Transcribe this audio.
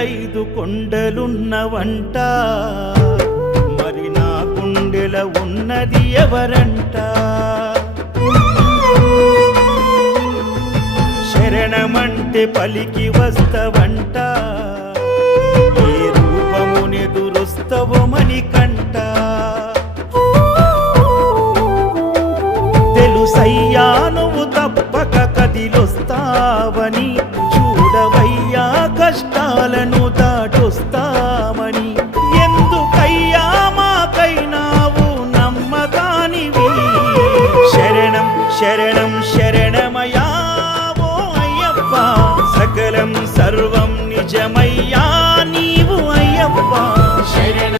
5 కొండలున్నవంట, మరి నా గుండెల ఉన్నది ఎవరంట? శరణమంటే పలికి వస్తవంట, ఏ రూపమునెదురొస్తవో మణికంట. తెలుసయ్యా నువ్వు తప్పక కదిలొస్తావని, చూడవయ్యా కష్టాలను దాటొస్తామని. ఎందుకయ్యా మాకైనావు నమ్మకానివి, శరణం శరణం శరణమయ్యా ఓ అయ్యప్ప. సకలం సర్వం నిజమయ్యా నీవు అయ్యప్ప, శరణం.